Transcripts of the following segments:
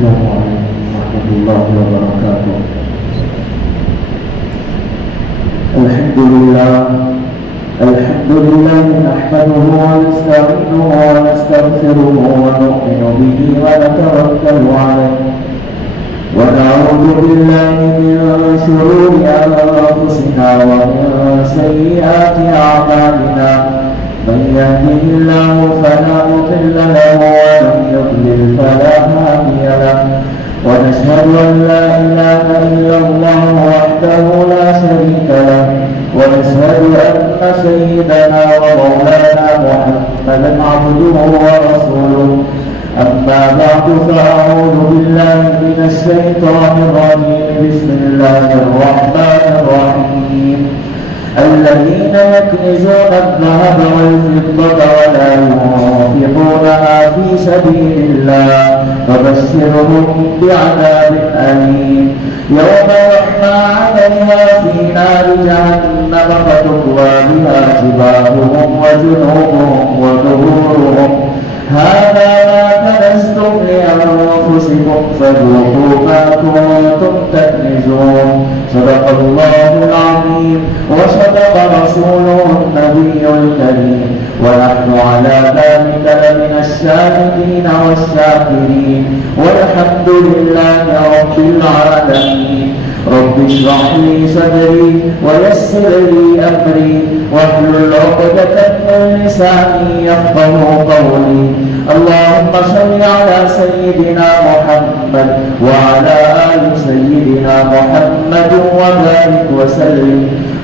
السلام عليكم ورحمة الله وبركاته. الحمد لله نحمده ونستعينه ونستغفره ونؤمن به ونتوكل عليه ونعوذ بالله من شرور أنفسنا ومن سيئات أعمالنا. من يهده الله فلا مضل له ومن يضلل فلا هادي له. ونشهد أن لا إله إلا الله وحده لا شريك له. ونشهد أن سيدنا ومولانا محمدا عبده ورسوله. أما بعد فأعوذ بالله من الشيطان الرجيم. بسم الله الرحمن الرحيم. الذين يكنزون الذهب والفضة ولا ينفقونها في سبيل الله فبشرهم بعذاب أليم. يوم يحمى عليها في نار جهنم فتكوى بها جباههم وجنوبهم وظهورهم هذا ما كنزتم لأنفسكم فذوقوا ما كنتم تكنزون. صدق الله العظيم وصدق رسوله النبي الكريم ونحن على ذلك لمن الشاهدين والشاكرين والحمد لله رب العالمين. رب اشرح لي صدري ويسر لي أمري واحلل عقدة من لساني يفقهوا قولي. اللهم صل على سيدنا محمد وعلى آل سيدنا محمد وبارك وسلم.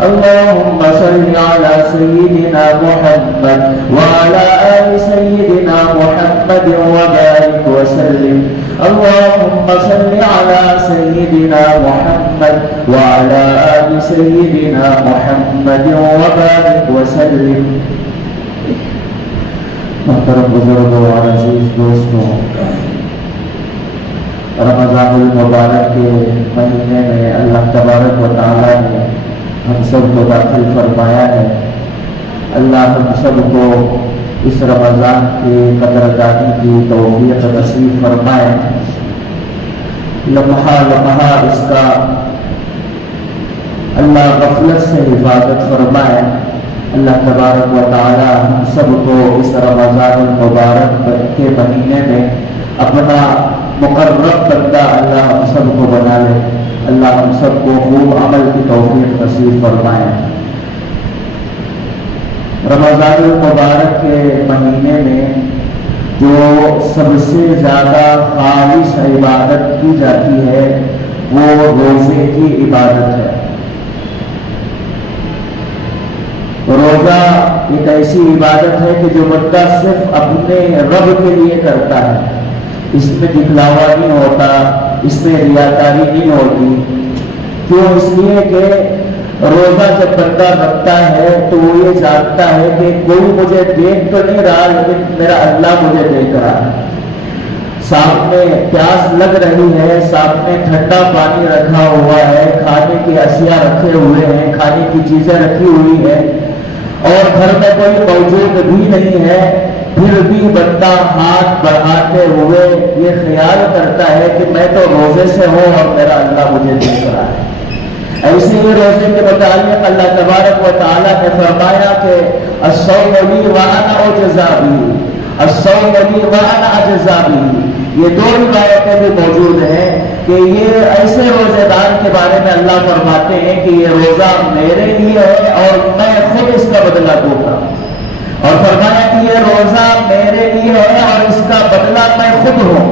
اللهم صل على سيدنا محمد وعلى آل سيدنا محمد وبارك وسلم. اللهم صل على سيدنا محمد وعلى آل سيدنا محمد وبارك وسلم. محترم بزرگوں اور عزیز دوستوں، رمضان المبارک کے مہینے میں اللہ تبارک و تعالیٰ نے ہم سب کو داخل فرمایا ہے. اللہ ہم سب کو اس رمضان کی قدردانی کی توفیق نصیب فرمائے. لمحہ لمحہ اس کا اللہ غفلت سے حفاظت فرمائے. اللہ تبارک و تعالی ہم سب کو اس رمضان المبارک کے مہینے میں اپنا مقرب بندہ اللہ ہم سب کو بنا لے. اللہ ہم سب کو خوب عمل کی توفیق نصیب فرمائے. رمضان المبارک کے مہینے میں جو سب سے زیادہ خالص عبادت کی جاتی ہے وہ روزے کی عبادت ہے. روزہ ایک ایسی عبادت ہے کہ جو بندہ صرف اپنے رب کے لیے کرتا ہے. اس میں دکھلاوا نہیں ہوتا، اس میں ریاکاری نہیں ہوتی. کیوں؟ اس لیے کہ روزہ جب بندہ رکھتا ہے تو وہ یہ جانتا ہے کہ کوئی مجھے دیکھ تو نہیں رہا لیکن میرا اللہ مجھے دیکھ رہا ہے. سامنے پیاس لگ رہی ہے، سامنے ٹھنڈا پانی رکھا ہوا ہے، کھانے کی اشیاء رکھے ہوئے ہیں، کھانے کی چیزیں رکھی ہوئی ہیں اور گھر میں کوئی موجود بھی نہیں ہے، پھر بھی بندہ ہاتھ بڑھاتے ہوئے یہ خیال کرتا ہے کہ میں تو روزے سے ہوں اور میرا اللہ مجھے دیکھ رہا ہے. ایسے ہی روزے کے متعلق اللہ تبارک و تعالیٰ نے فرمایا کہ الصوم لی وانا اجزی بہ، الصوم لی وانا اجزی بہ. یہ دو روایتیں بھی موجود ہیں کہ یہ ایسے روزے دار کے بارے میں اللہ فرماتے ہیں کہ یہ روزہ میرے لیے ہے اور میں خود اس کا بدلہ دوں گا. اور فرمایا کہ یہ روزہ میرے لیے ہے اور اس کا بدلہ میں خود ہوں.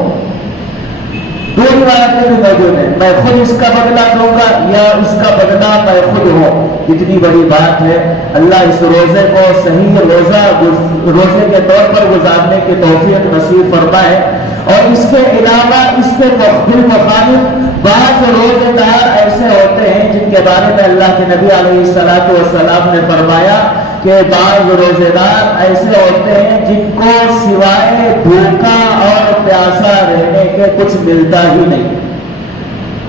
دو روایتیں بھی موجود ہیں، میں خود اس کا بدلہ دوں گا یا اس کا بدلہ میں خود ہوں. کتنی بڑی بات ہے. اللہ اس روزے کو صحیح روزے کے طور پر گزارنے کی توفیق نصیب فرمائے. اور اس کے علاوہ اس کے بالمخالف بعض روزے دار ایسے ہوتے ہیں جن کے بارے میں اللہ کے نبی علیہ السلام نے فرمایا کہ بعض روزے دار ایسے ہوتے ہیں جن کو سوائے بھوکا اور پیاسا رہنے کے کچھ ملتا ہی نہیں.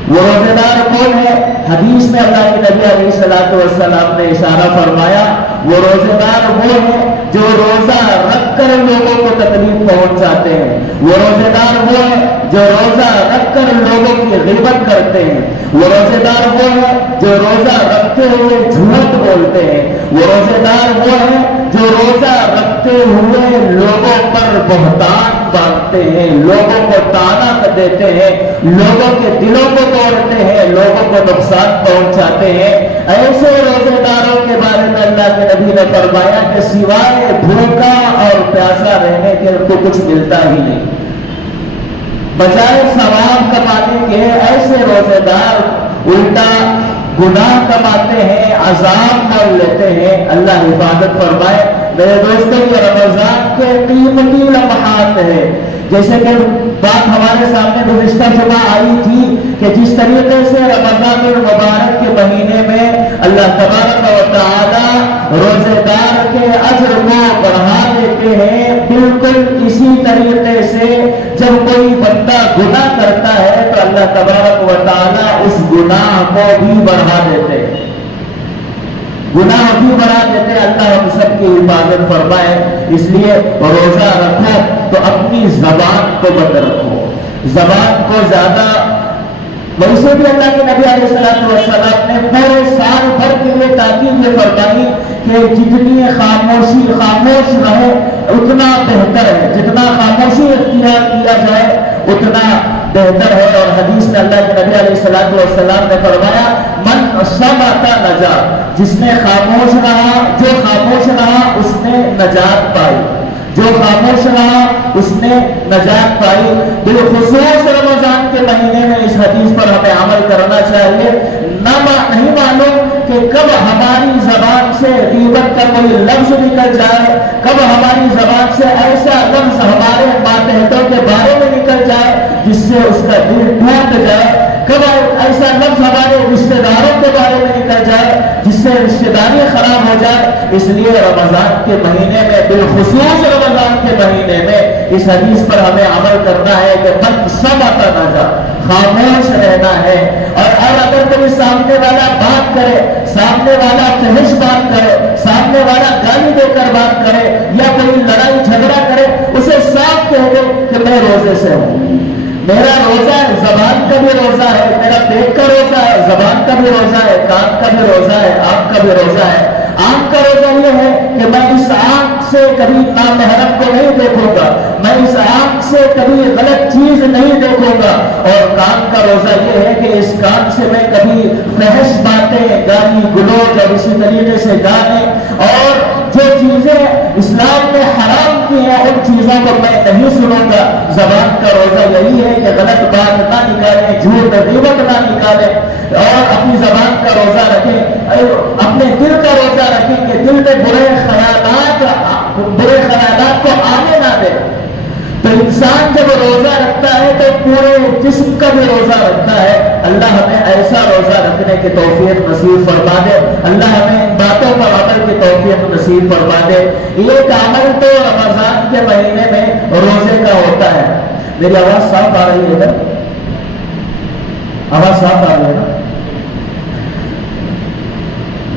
وہ روزے دار کون ہے؟ حدیث میں اللہ کے نبی علیہ السلام نے اشارہ فرمایا وہ روزے دار وہ ہے جو روزہ رکھ کر لوگوں کو تکلیف پہنچاتے ہیں، وہ روزے دار وہ ہے جو روزہ رکھ کر لوگوں کی غیبت کرتے ہیں، وہ روزے دار وہ ہے جو روزہ رکھتے ہوئے جھوٹ بولتے ہیں، وہ روزے دار وہ ہے جو روزہ رکھتے ہوئے لوگوں پر بہتان باندھتے ہیں، لوگوں کو طعنہ دیتے ہیں، لوگوں کے دلوں کو توڑتے ہیں، لوگوں کو نقصان پہنچاتے ہیں۔ ایسے روزے داروں کے بارے میں اللہ کے نبی نے فرمایا کہ سوائے بھوکا اور پیاسا رہنے کے ان کو کچھ ملتا ہی نہیں، بجائے ثواب کمانے کے ایسے روزے دار الٹا گناہ کماتے ہیں، عذاب مول لیتے ہیں۔ اللہ حفاظت فرمائے۔ میرے دوستوں، یہ رمضان کے قیمتی لمحات ہے، جیسے کہ بات ہمارے سامنے گزشتہ جمعہ آئی تھی کہ جس طریقے سے رمضان المبارک کے مہینے میں اللہ تبارک و تعالی روزے دار کے اجر کو بڑھا دیتے ہیں، بالکل اسی طریقے سے جب کوئی بندہ گناہ کرتا ہے تو اللہ تبارک و تعالی اس گناہ کو بھی بڑھا دیتے ہیں، گناہ بھی بڑھا دیتے ہیں۔ اللہ ہم سب کی حفاظت فرمائے۔ اس لیے روزہ رکھو تو اپنی زبان کو بند رکھو، زبان کو زیادہ، ویسے بھی اللہ کے نبی علیہ السلام نے پورے سال بھر کے لیے تاکید یہ فرمائی کہ جتنی خاموش رہے اتنا بہتر ہے، جتنا خاموشی اختیار کیا جائے اتنا بہتر ہے۔ اور حدیث میں اللہ کے نبی علیہ السلام نے فرمایا من صمت نجا، جس نے خاموش رہا، جو خاموش رہا اس نے نجات پائی، جو خاموش رہا اس نے نجات پائی۔ بالخصوص رمضان کے مہینے میں اس حدیث پر ہمیں عمل کرنا چاہیے۔ نہیں معلوم کہ کب ہماری زبان سے غیبت کا کوئی لفظ نکل جائے، کب ہماری زبان سے ایسا لفظ ہمارے ماتحتوں کے بارے میں نکل جائے جس سے اس کا دل ٹوٹ جائے، کب ایسا لفظ ہمارے رشتہ داروں کے بارے میں نکل جائے جس سے رشتہ داری خراب ہو جائے۔ اس لیے رمضان کے مہینے میں، بالخصوص رمضان کے مہینے میں اس حدیث پر ہمیں عمل کرنا ہے کہ من صمت نجا، خاموش رہنا ہے۔ اور اگر کوئی سامنے والا بات کرے، سامنے والا تہش بات کرے، سامنے والا گالی دے کر بات کرے یا کوئی لڑائی جھگڑا کرے، اسے صاف کہہ دے کہ میں روزے سے ہوں، میرا روزہ ہے، زبان کا بھی روزہ ہے، میرا پیٹ کا روزہ ہے، زبان کا بھی روزہ ہے، کان کا بھی روزہ ہے، آنکھ کا بھی روزہ ہے۔ آنکھ کا روزہ یہ ہے کہ میں اس آنکھ سے کبھی نامحرم کو نہیں دیکھوں گا، میں اس آنکھ سے کبھی غلط چیز نہیں دیکھوں گا۔ اور کان کا روزہ یہ ہے کہ اس کان سے میں کبھی فحش باتیں، گالی گلوچ اور اسی طریقے سے گانے اور جو چیزیں اسلام نے حرام کی ہیں ان چیزوں کو میں نہیں سنوں گا۔ زبان کا روزہ یہی ہے کہ غلط بات نہ نکالیں، جھوٹ غیبت نہ نکالیں، اور اپنی زبان کا روزہ رکھیں، اپنے دل کا روزہ رکھیں کہ دل میں برے خیالات کو آنے نہ دے۔ تو انسان جب روزہ رکھتا ہے تو پورے جسم کا بھی روزہ رکھتا ہے۔ اللہ ہمیں ایسا روزہ رکھنے کی توفیق نصیب فرما دے، اللہ ہمیں ان باتوں پر عمل کی توفیق نصیب فرما دے۔ ایک عمل تو رمضان کے مہینے میں روزے کا ہوتا ہے۔ میری آواز صاف آ رہی ہے؟ آواز صاف آ رہی ہے نا؟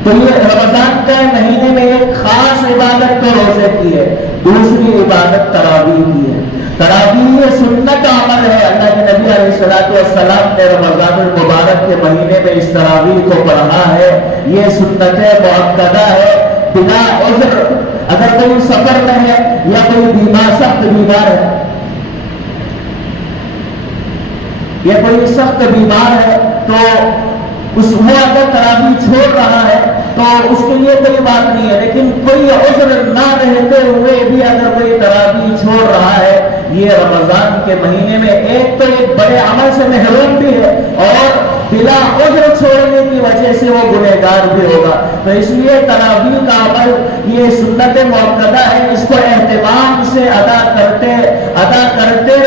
تو یہ رمضان کے مہینے میں ایک خاص عبادت تو روزے کی ہے، دوسری عبادت تراویح کی ہے۔ تراویح یہ سنت عمل ہے۔ اللہ کے نبی علیہ السلام نے رمضان المبارک کے مہینے میں اس تراویح کو پڑھا ہے۔ یہ سنت مؤکدہ ہے بلا عذر۔ اگر کوئی سفر میں ہے یا کوئی سخت بیمار ہے یا کوئی سخت بیمار ہے تو وہ اگر تراویح چھوڑ رہا ہے تو اس کے لیے کوئی بات نہیں ہے، لیکن کوئی عذر نہ رہتے ہوئے بھی اگر کوئی تراویح چھوڑ رہا ہے، یہ رمضان کے مہینے میں ایک تو ایک بڑے عمل سے محروم بھی ہے اور بلا عذر چھوڑنے کی وجہ سے وہ گنہگار بھی ہوگا۔ تو اس لیے تراویح کا عمل یہ سنت مؤکدہ ہے، اس کو اہتمام سے ادا کرتے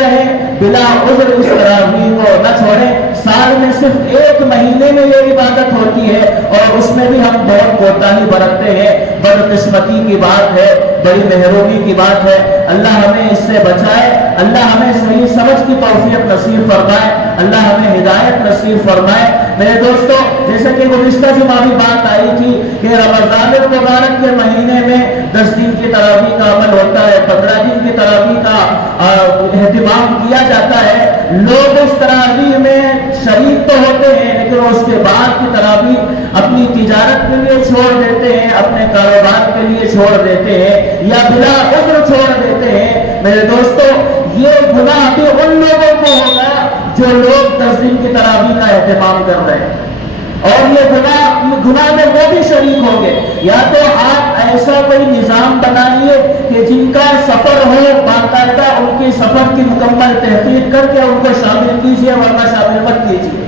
رہیں، بلا عذر اس تراویح کو نہ چھوڑیں۔ سال میں صرف ایک مہینے میں یہ عبادت ہوتی ہے اور اس میں بھی ہم بہت کوتاہی برتتے ہیں۔ بدقسمتی کی بات ہے، بڑی محرومی کی بات ہے۔ اللہ ہمیں اس سے بچائے، اللہ ہمیں صحیح سمجھ کی توفیق نصیب فرمائے، اللہ ہمیں ہدایت نصیب فرمائے۔ میرے دوستو، جیسا کہ گزشتہ جمعہ بھی بات آئی تھی کہ رمضان المبارک کے مہینے میں 10 دن کی تراویح کا عمل ہوتا ہے، 15 دن کی تراویح کا اہتمام کیا جاتا ہے۔ لوگ اس تراویح میں شریک تو ہوتے ہیں لیکن اس کے بعد کی تراویح اپنی تجارت کے لیے چھوڑ دیتے ہیں، اپنے کاروبار کے لیے چھوڑ دیتے ہیں یا بلا عذر چھوڑ دیتے ہیں۔ میرے دوستو، یہ گناہ بھی ان لوگوں کو ہوگا جو لوگ 10 دن کی تراویح کا اہتمام کر رہے ہیں، اور یہ گناہ میں وہ بھی شریک ہوں گے۔ یا تو آپ ایسا کوئی نظام بنائیے کہ جن کا سفر ہو، باقاعدہ ان کی سفر کی مکمل تحقیق کر کے ان کو شامل کیجیے، ورنہ شامل مت کیجیے۔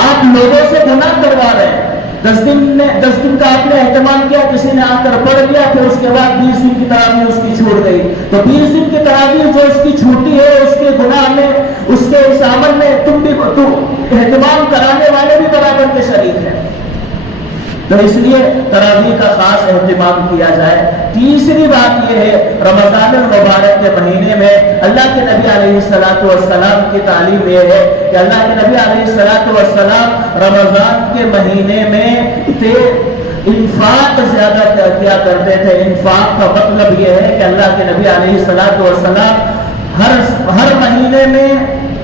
آپ لوگوں سے گناہ کروا رہے ہیں۔ 10 دن کا آپ نے اہتمام کیا، کسی نے آ کر پڑھ لیا، پھر اس کے بعد 20 دن کی تراویح اس کی چھوٹ گئی، تو 20 دن کی تراویح جو اس کی چھوٹی ہے، اس کے گناہ میں، اس کے اس عمل میں تم اہتمام کرانے والے بھی برابر کے شریک ہیں۔ تو اس لیے تراویح کا خاص اہتمام کیا جائے۔ تیسری بات یہ ہے، رمضان المبارک کے مہینے میں اللہ کے نبی علیہ السلام کی تعلیم یہ ہے کہ اللہ کے نبی علیہ السلام رمضان کے مہینے میں انفاق زیادہ کیا کرتے تھے۔ انفاق کا مطلب یہ ہے کہ اللہ کے نبی علیہ السلام ہر مہینے میں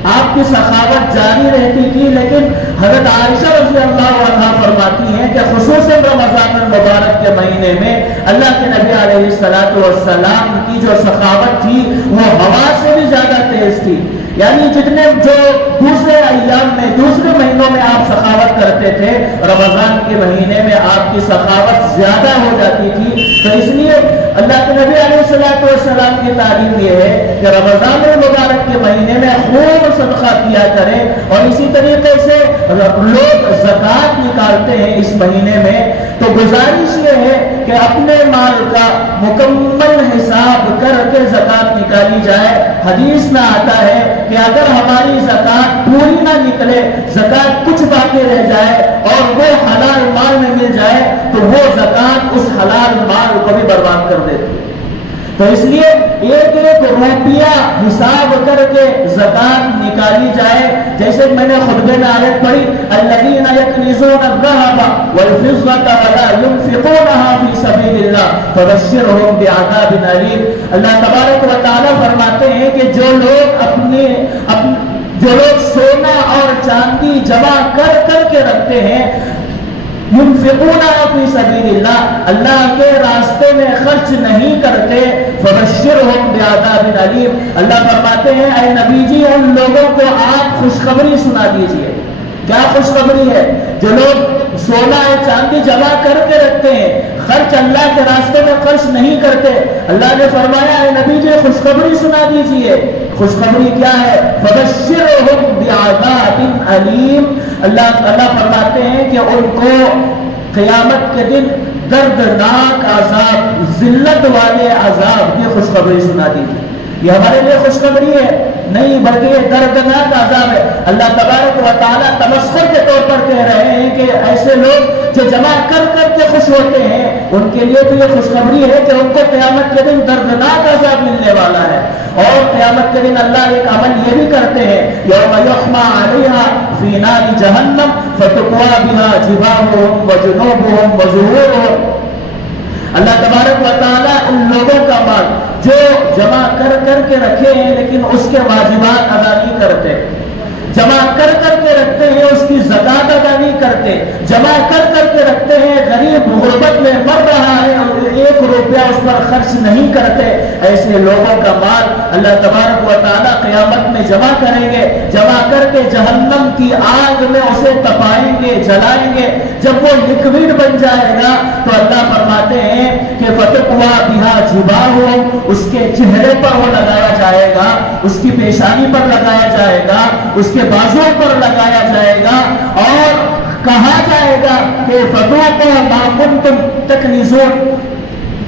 آپ کی سخاوت جاری رہتی تھی، لیکن حضرت عائشہ رضی اللہ عنہا فرماتی ہیں کہ خصوصاً رمضان المبارک کے مہینے میں اللہ کے نبی علیہ السلام کی جو سخاوت تھی وہ ہوا سے بھی زیادہ تیز تھی۔ یعنی جتنے جو دوسرے ایام میں، دوسرے مہینوں میں آپ سخاوت کرتے تھے، رمضان کے مہینے میں آپ کی سخاوت زیادہ ہو جاتی تھی۔ تو اس لیے اللہ کے نبی علیہ السلام کی تعلیم یہ ہے کہ رمضان المبارک کے مہینے میں خوب صدقہ کیا کریں، اور اسی طریقے سے لوگ زکوٰۃ نکالتے ہیں اس مہینے میں، تو گزارش یہ ہے کہ اپنے مال کا مکمل حساب کر کے زکوٰۃ نکالی جائے۔ حدیث میں آتا ہے کہ اگر ہماری زکوٰۃ پوری نہ نکلے، زکوٰۃ کچھ باقی رہ جائے اور وہ حلال مال میں مل جائے، تو وہ زکوٰۃ اس حلال مال کو بھی برباد کر دیتی ہے۔ تو اس لیے ایک ایک روپیہ حساب کر کے زکوٰۃ نکالی جائے۔ جیسے میں نے خطبے میں آیت پڑھی، الذین یکنزون الذھب والفضة ولا ينفقونها فی سبیل اللہ فبشرهم بعذاب علیم۔ اللہ تبارک و تعالی فرماتے ہیں کہ جو لوگ سونا اور چاندی جمع کر کے رکھتے ہیں، ينفقونها فی سبیل اللہ، اللہ کے راستے میں خرچ نہیں کرتے، فبشرهم بعذاب علیم، اللہ فرماتے ہیں اے نبی جی ان لوگوں کو آپ خوشخبری سنا دیجئے۔ کیا خوشخبری ہے؟ جو لوگ سونا چاندی جمع کر کے رکھتے ہیں، خرچ اللہ کے راستے میں خرچ نہیں کرتے، اللہ نے فرمایا اے نبی جی خوشخبری سنا دیجئے۔ خوشخبری کیا ہے؟ فبشرهم بعذاب علیم، اللہ فرماتے ہیں کہ ان کو قیامت کے دن دردناک عذاب، ذلت والے عذاب کی خوشخبری سنا دیجیے۔ یہ ہمارے لیے خوشخبری ہے نہیں، بلکہ یہ دردناک عذاب ہے۔ اللہ تبارک و تعالیٰ تمسخر کے طور پر کہہ رہے ہیں کہ ایسے لوگ جو جمع کر کے خوش ہوتے ہیں، ان کے لیے تو یہ خوشخبری ہے کہ ان کو قیامت کے دن دردناک عذاب ملنے والا ہے۔ اور قیامت کے دن اللہ ایک عمل یہ بھی کرتے ہیں، یوم یحمى علیہا فی نار جہنم فتقوی بہا جباہہم وجنوبہم وظہورہم۔ اللہ تبارک و تعالیٰ ان لوگوں کا مال جو جمع کر کے رکھے ہیں لیکن اس کے واجبات ادا نہیں کرتے، جمع کر کے رکھتے ہیں اس کی زکوٰۃ ادا نہیں کرتے، جمع کر کے رکھتے ہیں، غریب غربت میں مر رہا ہے اور 1 روپیہ اس پر خرچ نہیں کرتے، ایسے لوگوں کا مال اللہ تبارک و تعالیٰ قیامت میں جمع کریں گے، جمع کر کے جہنم کی آگ میں اسے تپائیں گے، جلائیں گے۔ جب وہ لکوڈ بن جائے گا تو اللہ فرماتے ہیں کہ فتقوی بہا جباہہم، اس کے چہرے پر وہ لگایا جائے گا، اس کی پیشانی پر لگایا جائے گا، اس کے بازو پر لگایا جائے گا، اور کہا جائے گا کہ فذوقوا ما کنتم تکنزون،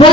2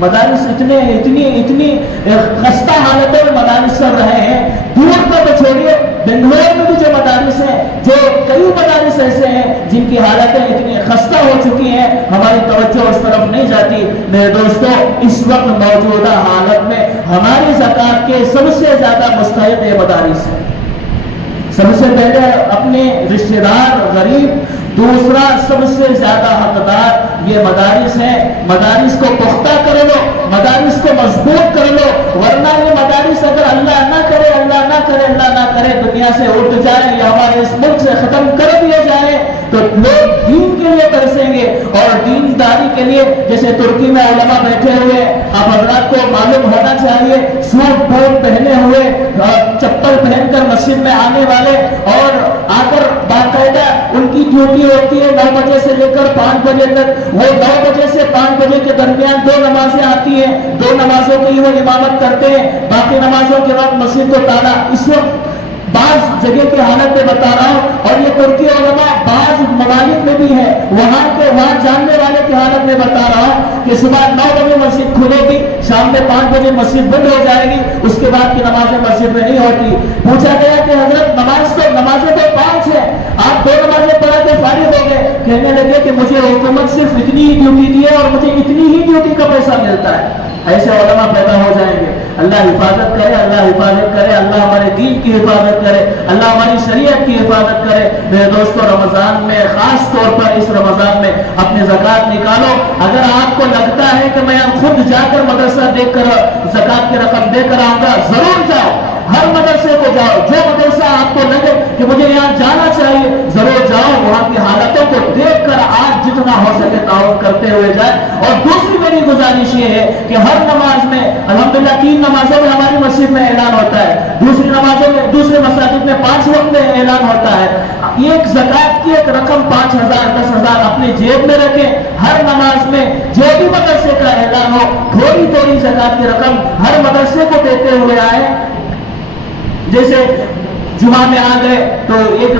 مدارس اتنی خستہ حالتوں میں مدارس چل رہے ہیں. دور کا تو چھوڑیے، بنگلور میں بھی جو مدارس ہیں، جو کئی مدارس ایسے ہیں جن کی حالتیں اتنی خستہ ہو چکی ہیں، ہماری توجہ اس طرف نہیں جاتی. میرے دوستو، اس وقت موجودہ حالت میں ہماری زکوٰۃ کے سب سے زیادہ مستحق یہ مدارس ہیں. سب سے پہلے اپنے رشتہ دار غریب، دوسرا سب سے زیادہ حقدار یہ مدارس ہیں. مدارس کو پختہ کر لو، مدارس کو مضبوط کر لو، ورنہ یہ مدارس اگر اللہ نہ کرے دنیا سے اٹھ جائے یا ہمارے اس ملک سے ختم کر دیا جائے تو لوگ دین کے لیے ترسیں گے اور دینداری کے لیے. جیسے ترکی میں علماء بیٹھے ہوئے، آپ حضرات کو معلوم ہونا چاہیے، سوٹ بوٹ پہنے ہوئے، چپل پہن کر مسجد میں آنے والے اور آ کر باقاعدہ ان کی ڈیوٹی ہوتی ہے 9 بجے سے لے کر 5 بجے تک. وہ 9 بجے سے 5 بجے کے درمیان 2 نمازیں آتی ہیں، 2 نمازوں کی وہ امامت کرتے ہیں، باقی نمازوں کے بعد مسجد کو تالا. اس وقت بعض جگہ کی حالت میں بتا رہا ہوں، اور یہ ترکی علماء بعض ممالک میں بھی ہے، وہاں جاننے والے کی حالت میں بتا رہا ہوں کہ صبح 9 بجے مسجد کھلے گی، شام میں 5 بجے مسجد بند ہو جائے گی، اس کے بعد کی نمازیں مسجد میں نہیں ہوتی. پوچھا گیا کہ حضرت نمازیں تو 5 ہیں، آپ 2 نمازیں پڑھا کے فارغ ہو گئے. کہنے لگے کہ مجھے حکومت صرف اتنی ہی ڈیوٹی دی ہے اور مجھے اتنی ہی ڈیوٹی کا پیسہ ملتا ہے. ایسے علماء پیدا ہو جائیں گے. اللہ حفاظت کرے، اللہ حفاظت کرے، اللہ ہمارے دین کی حفاظت کرے، اللہ ہماری شریعت کی حفاظت کرے. میرے دوستو، رمضان میں خاص طور پر اس رمضان میں اپنے زکوٰۃ نکالو. اگر آپ کو لگتا ہے کہ میں خود جا کر مدرسہ دیکھ کر زکوٰۃ کی رقم دے کر آؤں گا، ضرور جاؤ. ہر مدرسے کو جاؤ، جو مدرسہ آپ کو لگے کہ مجھے یہاں جانا چاہیے، ضرور جاؤ. وہاں کی حالتوں کو دیکھ کر آج جتنا ہو سکے تعاون کرتے ہوئے جائے. اور دوسری میری گزارش یہ ہے کہ ہر نماز میں الحمدللہ 3 نمازوں میں ہماری مسجد میں اعلان ہوتا ہے، دوسری نمازوں میں دوسرے مساجد میں 5 وقت میں اعلان ہوتا ہے. ایک زکوٰۃ کی ایک رقم 5,000 10,000 اپنے جیب میں رکھیں. ہر نماز میں جو بھی مدرسے کا اعلان ہو، تھوڑی زکوٰۃ کی رقم ہر مدرسے کو دیتے ہوئے آئے. جیسے جمعہ میں آ گئے تو ایک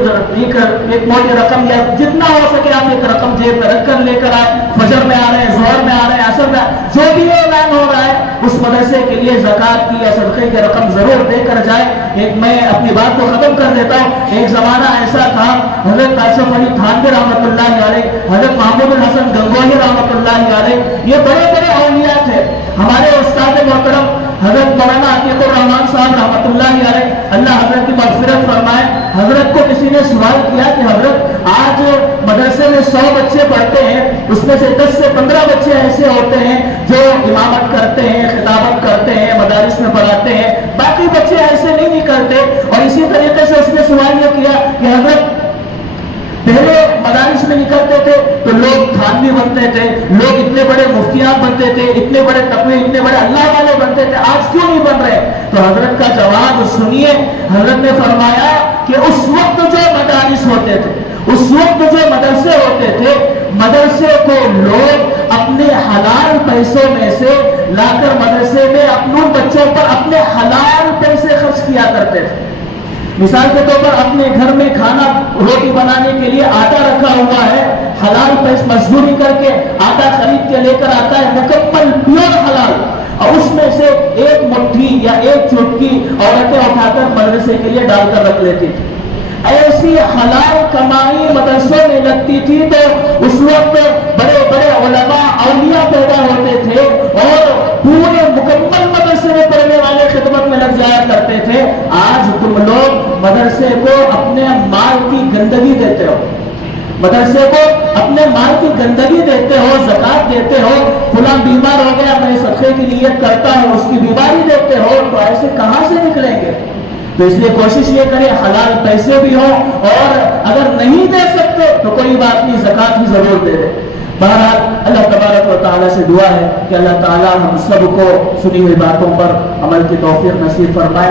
موٹی رقم یا جتنا ہو سکے آپ ایک رقم جیب میں رکھ کر لے کر آئے. فجر میں آ رہے ہیں، ظہر میں آ رہے ہیں، عصر میں جو بھی اعلان ہو رہا ہے اس مدرسے کے لیے زکوٰۃ کی یا صدقے کی رقم ضرور دے کر جائے. میں اپنی بات کو ختم کر دیتا ہوں. ایک زمانہ ایسا تھا، حضرت اشرف علی تھانوی رحمۃ اللہ علیہ، حضرت محمود الحسن گنگوہی رحمۃ اللہ علیہ، یہ بڑے اولیاء تھے. ہمارے استاد محترم حضرت مولانا عطیۃ الرحمان صاحب رحمۃ اللہ علیہ، اللہ حضرت کی مغفرت فرمائے. حضرت کو کسی نے سوال کیا کہ حضرت آج مدرسے میں 100 بچے پڑھتے ہیں، اس میں سے 10 سے 15 بچے ایسے ہوتے ہیں جو امامت کرتے ہیں، خطابت کرتے ہیں، مدارس میں پڑھاتے ہیں، باقی بچے ایسے نہیں کرتے. اور اسی طریقے سے اس نے سوال یہ کیا کہ حضرت پہلے مدارس میں نکلتے تھے تو لوگ تھانوی بنتے تھے، لوگ اتنے بڑے مفتیان بنتے تھے، اتنے بڑے تقوی، اتنے بڑے اللہ والے بنتے تھے، آج کیوں نہیں بن رہے؟ تو حضرت کا جواب سنیے. حضرت نے فرمایا کہ اس وقت جو مدارس ہوتے تھے، اس وقت جو مدرسے ہوتے تھے، مدرسے کو لوگ اپنے حلال پیسوں میں سے لا کر مدرسے میں اپنے بچوں پر اپنے حلال پیسے خرچ کیا کرتے تھے. مثال کے طور پر اپنے گھر میں کھانا روٹی بنانے کے لیے آٹا رکھا ہوا ہے، حلال پیسے مزدوری کر کے آٹا خرید کے لے کر آتا ہے، مکمل پیور حلال، اور اس میں سے ایک مٹھی یا ایک چٹکی عورتیں اٹھا کر مدرسے کے لیے ڈال کر رکھ لیتی تھی. ایسی حلال کمائی مدرسوں میں لگتی تھی تو اس وقت بڑے علماء اولیاء پیدا ہوتے تھے اور پورے مکمل مدرسے میں پڑھنے والے خدمت میں لگ جایا کرتے تھے. آج تم لوگ مدرسے کو اپنے مال کی گندگی دیتے ہو، مدرسے کو اپنے مال کی گندگی دیتے ہو، زکوٰۃ دیتے ہو. فلاں بیمار ہو گیا، میں صدقے کی نیت کرتا ہوں، اس کی بیماری دیتے ہو، تو ایسے کہاں سے نکلیں گے؟ تو اس لیے کوشش یہ کریں حلال پیسے بھی ہوں، اور اگر نہیں دے سکتے تو کوئی بات نہیں، زکوٰۃ بھی ضرور دے دیں. بہرحال اللہ تبارک و تعالیٰ سے دعا ہے کہ اللہ تعالیٰ ہم سب کو سنی ہوئی باتوں پر عمل کی توفیق نصیب فرمائے.